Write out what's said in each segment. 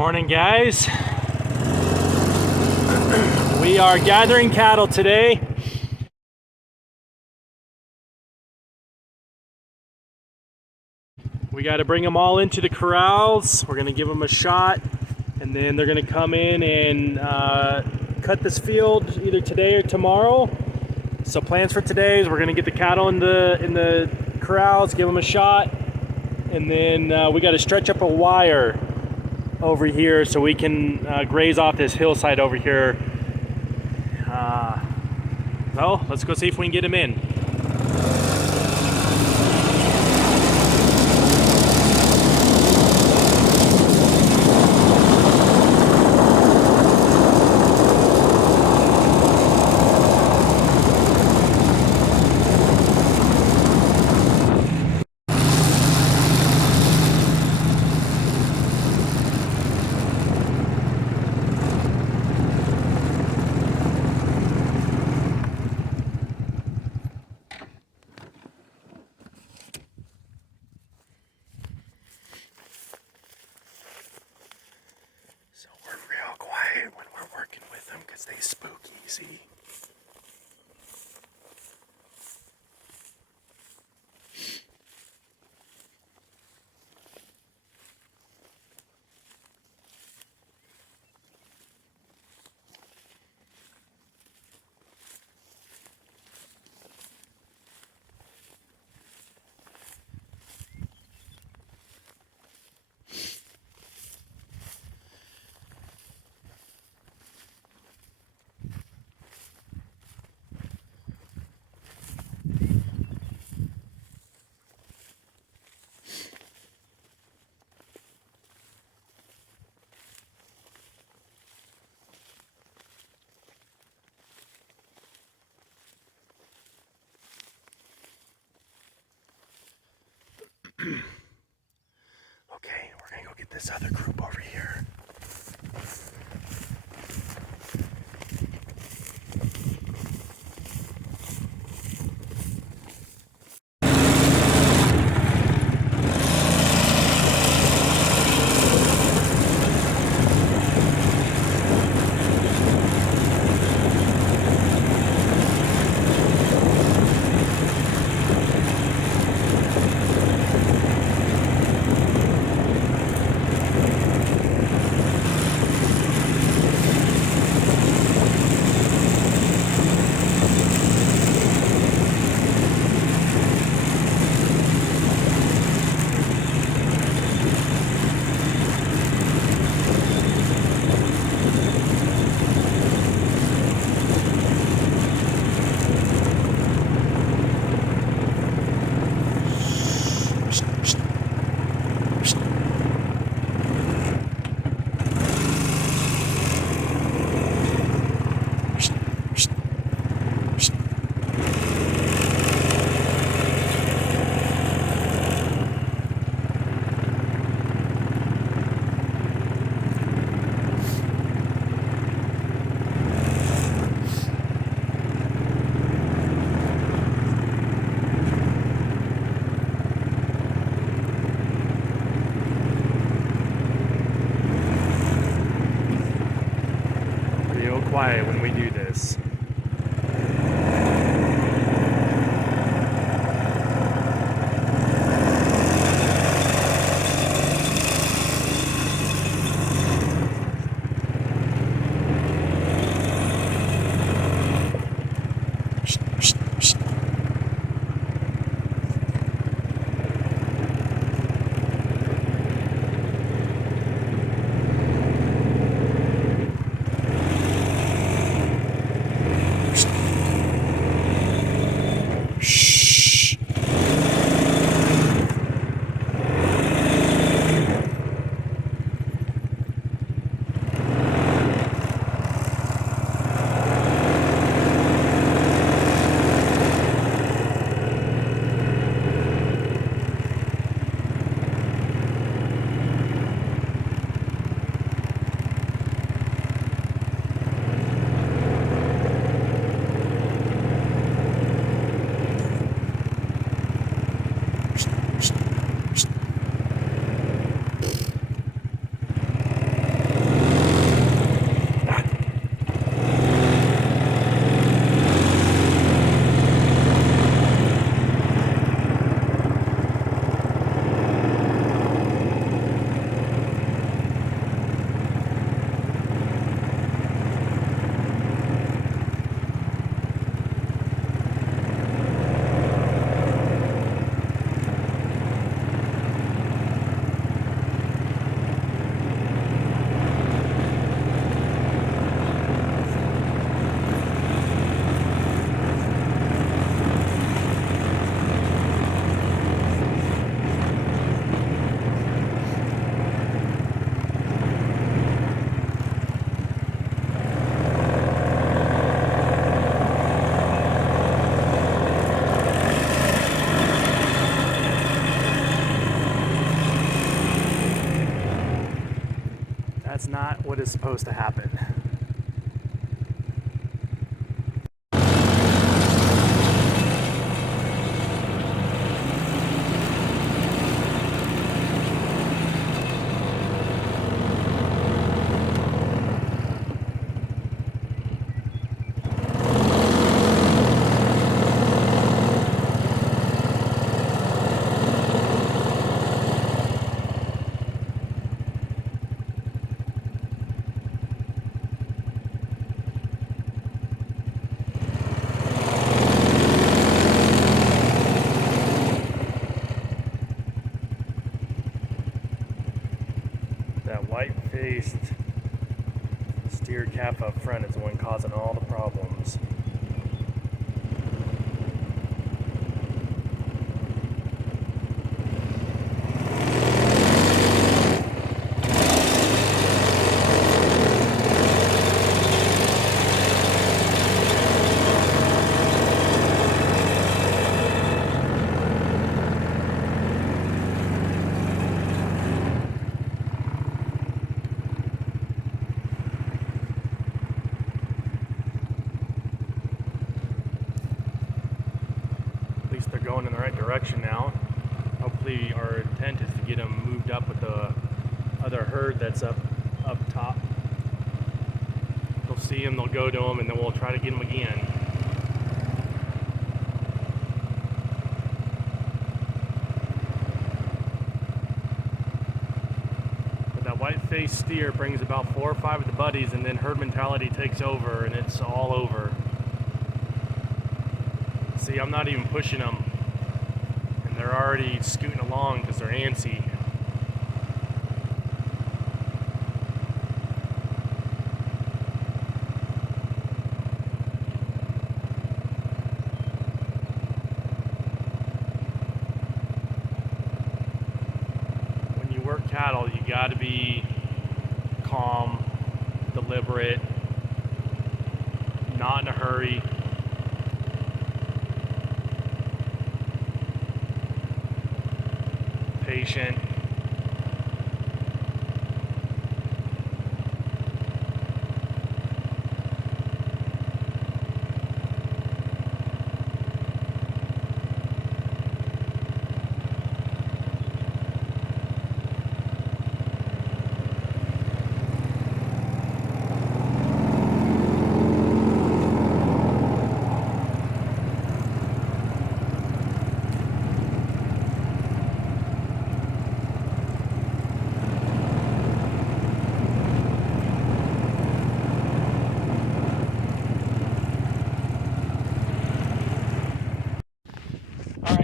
Morning, guys. We are gathering cattle today. We got to bring them all into the corrals. We're going to give them a shot, and then they're going to come in and cut this field either today or tomorrow. So plans for today is we're going to get the cattle in the corrals, give them a shot, and then we got to stretch up a wire over here so we can graze off this hillside over here. Well, let's go see if we can get him in. So we're real quiet when we're working with them because they spook easy. Okay, we're gonna go get this other group over here. Real quiet when we do this. that's not what is supposed to happen. That white-faced steer calf up front is the one causing all the problems. At least they're going in the right direction now. Hopefully our intent is to get them moved up with the other herd that's up top. They'll see them, they'll go to them, and then we'll try to get them again. But that white-faced steer brings about 4 or 5 of the buddies, and then herd mentality takes over, and it's all over. See, I'm not even pushing them, and they're already scooting along because they're antsy. When you work cattle, you got to be calm, deliberate, not in a hurry. Patient.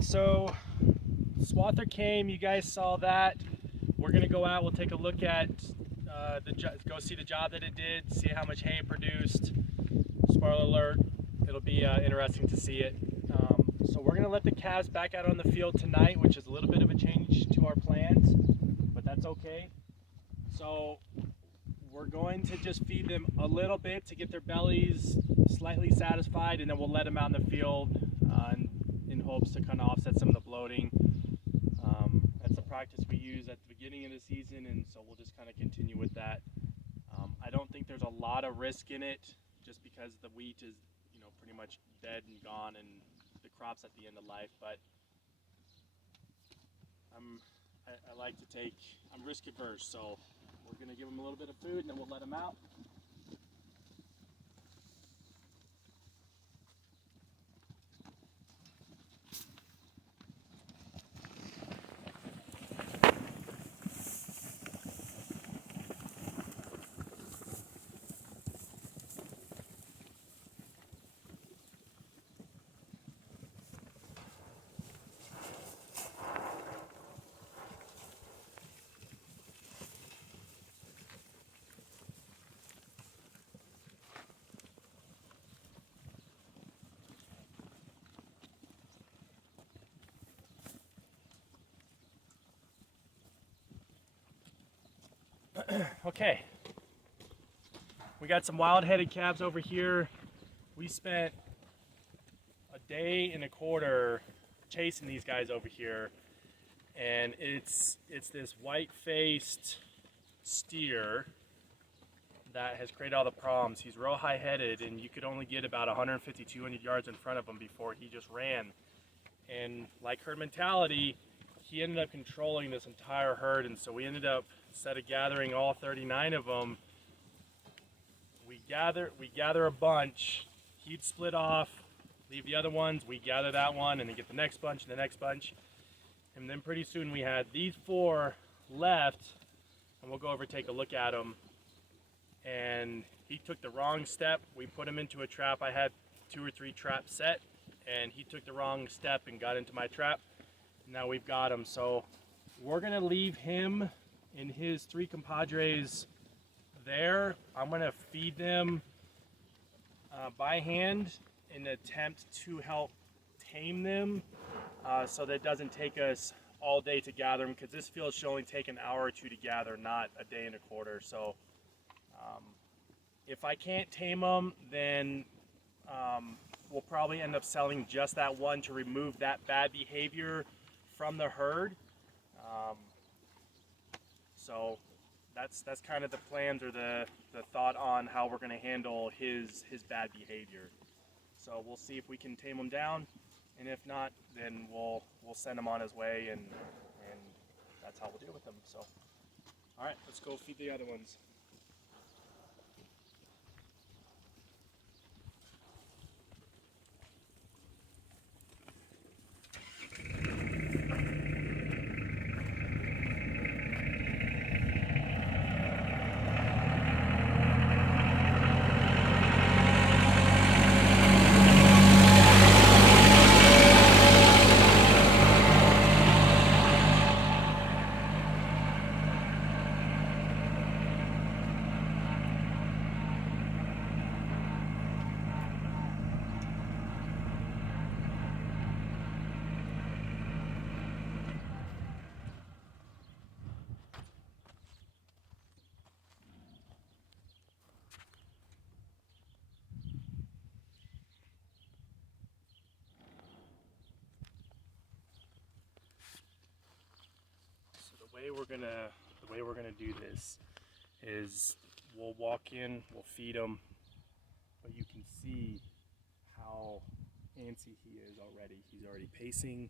So Swather came, you guys saw that. We're gonna go out, we'll take a look at go see the job that it did, see how much hay it produced. Spoiler alert, it'll be interesting to see it. So we're gonna let the calves back out on the field tonight, which is a little bit of a change to our plans, but that's okay. So we're going to just feed them a little bit to get their bellies slightly satisfied, and then we'll let them out in the field in hopes to kind of offset some of the bloating. That's a practice we use at the beginning of the season, and so we'll just kind of continue with that. I don't think there's a lot of risk in it, just because the wheat is, you know, pretty much dead and gone, and the crop's at the end of life. But I like to take, I'm risk averse, so we're gonna give them a little bit of food and then we'll let them out. Okay, we got some wild-headed calves over here. We spent a day and a quarter chasing these guys over here, and it's this white-faced steer that has created all the problems. He's real high-headed, and you could only get about 150, 200 yards in front of him before he just ran. And like herd mentality, he ended up controlling this entire herd, and so we ended up, instead of gathering all 39 of them, we gather a bunch. He'd split off, leave the other ones, we gather that one, and then get the next bunch and the next bunch. And then pretty soon we had these 4 left, and we'll go over and take a look at them. And he took the wrong step. We put him into a trap. I had 2 or 3 traps set, and he took the wrong step and got into my trap. Now we've got him. So we're gonna leave him and his 3 compadres there. I'm gonna feed them by hand in an attempt to help tame them, so that it doesn't take us all day to gather them, because this field should only take an hour or 2 to gather, not a day and a quarter. So if I can't tame them, then we'll probably end up selling just that one to remove that bad behavior from the herd. So that's kind of the plans, or the thought on how we're going to handle his bad behavior. So we'll see if we can tame him down, and if not, then we'll send him on his way, and that's how we'll deal with him. So, all right, let's go feed the other ones. The way we're gonna do this is we'll walk in, we'll feed him, but you can see how antsy he is already. He's already pacing.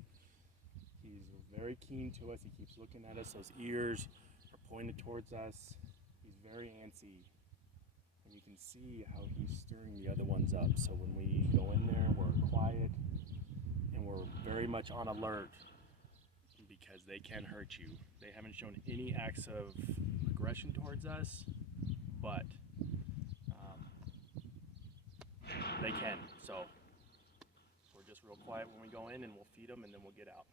He's very keen to us. He keeps looking at us. Those ears are pointed towards us. He's very antsy, and you can see how he's stirring the other ones up. So when we go in there, we're quiet and we're very much on alert, because they can hurt you. They haven't shown any acts of aggression towards us, but they can. So we're just real quiet when we go in, and we'll feed them, and then we'll get out.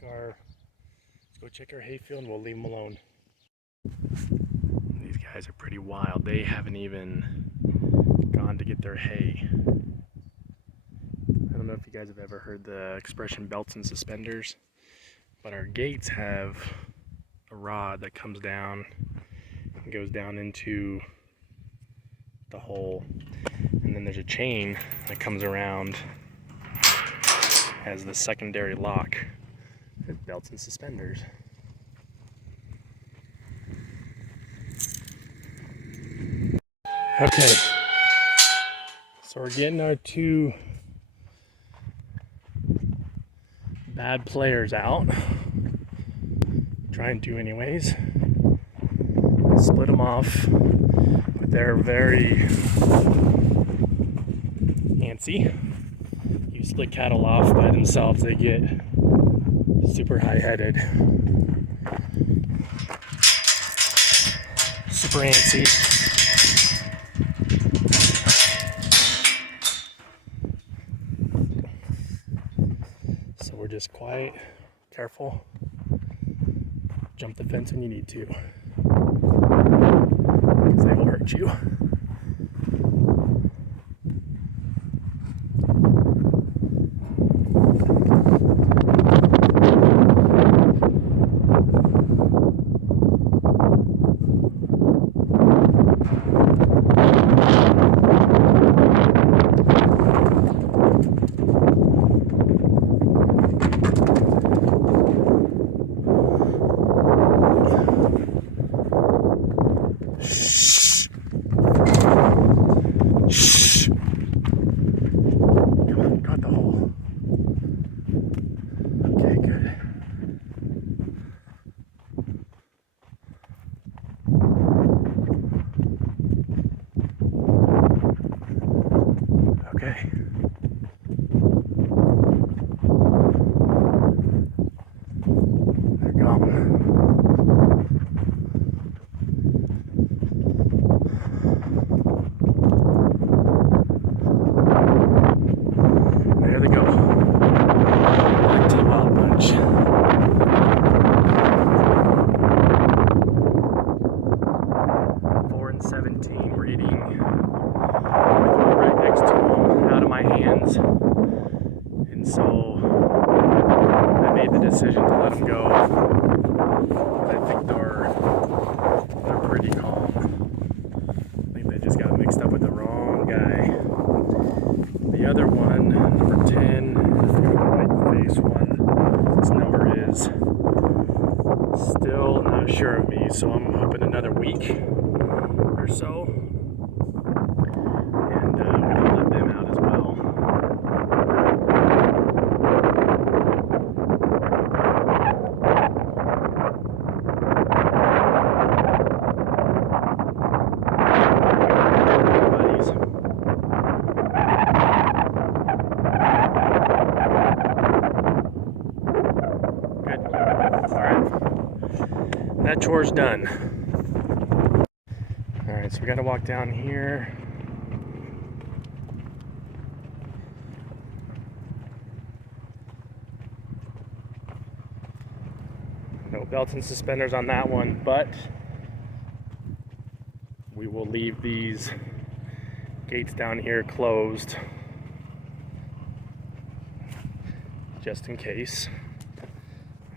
let's go check our hayfield and we'll leave them alone. These guys are pretty wild. They haven't even gone to get their hay. I don't know if you guys have ever heard the expression belts and suspenders, but our gates have a rod that comes down and goes down into the hole, and then there's a chain that comes around as the secondary lock. It's belts and suspenders. Okay, so we're getting our two bad players out. Trying to anyways. Split them off, but they're very antsy. You split cattle off by themselves, they get super high-headed, super antsy. So we're just quiet, careful, jump the fence when you need to, because they will hurt you. And so I made the decision to let them go. I think they're pretty calm. I think they just got mixed up with the wrong guy. The other one, number 10, I forget what the white face one, his number is, still not sure of me, so I'm hoping another week or so. And I'm going to let them out as well. That chore's done. Alright, so we gotta walk down here. No belts and suspenders on that one, but we will leave these gates down here closed just in case.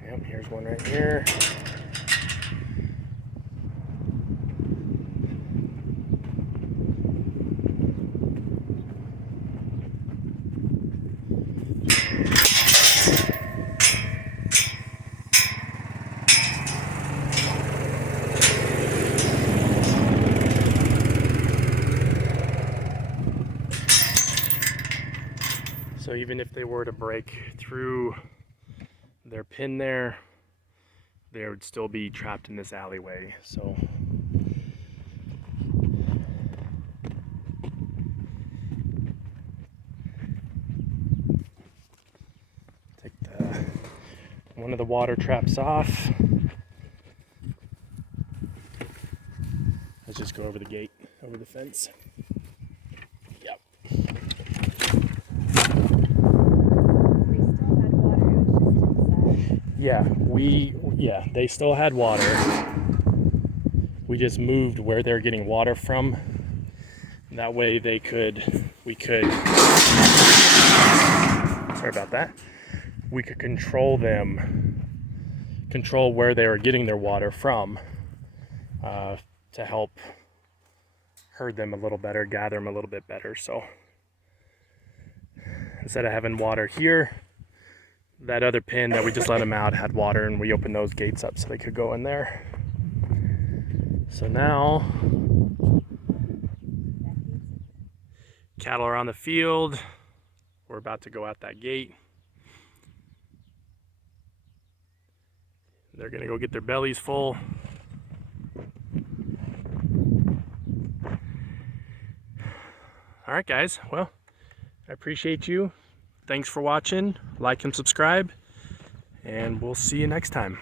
Yep, here's one right here. So even if they were to break through their pin there, they would still be trapped in this alleyway. So take one of the water traps off. Let's just go over the gate, over the fence. Yep. We still had water, it was just inside. yeah, they still had water. We just moved where they're getting water from. That way we could, sorry about that. We could control where they were getting their water from, to help herd them a little better, gather them a little bit better. So instead of having water here, that other pen that we just let them out had water, and we opened those gates up so they could go in there. So now cattle are on the field. We're about to go out that gate. They're gonna go get their bellies full. All right, guys. Well, I appreciate you. Thanks for watching. Like and subscribe, and we'll see you next time.